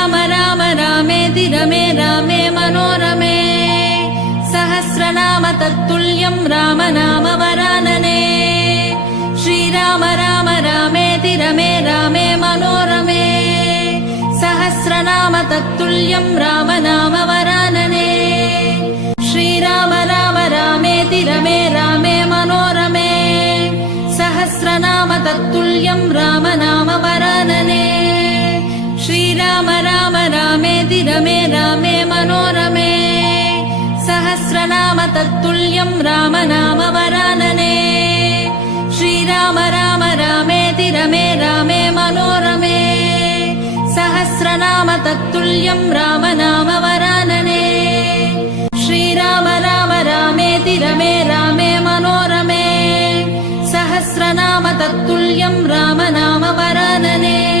श्रीराम राम रामेति रमे रामे मनोरमे सहस्रनाम तत्तुल्यं राम नाम वरानने श्रीराम राम रामेति रमे रामे मनोरमे सहस्रनाम तत्तुल्यं राम नाम वरानने श्रीराम राम रामेति रमे रामे मनोरमे सहस्रनाम तत्तुल्यं राम नाम वरानने श्रीराम राम रामेति रमे रामे मनोरमे सहस्रनाम तत्तुल्यं राम नाम वरानने श्रीराम राम रामेति रमे रामे मनोरमे सहस्रनाम तत्तुल्यं राम नाम वरानने श्रीराम राम रामेति रमे रामे मनोरमे सहस्रनाम तत्तुल्यं राम नाम वरानने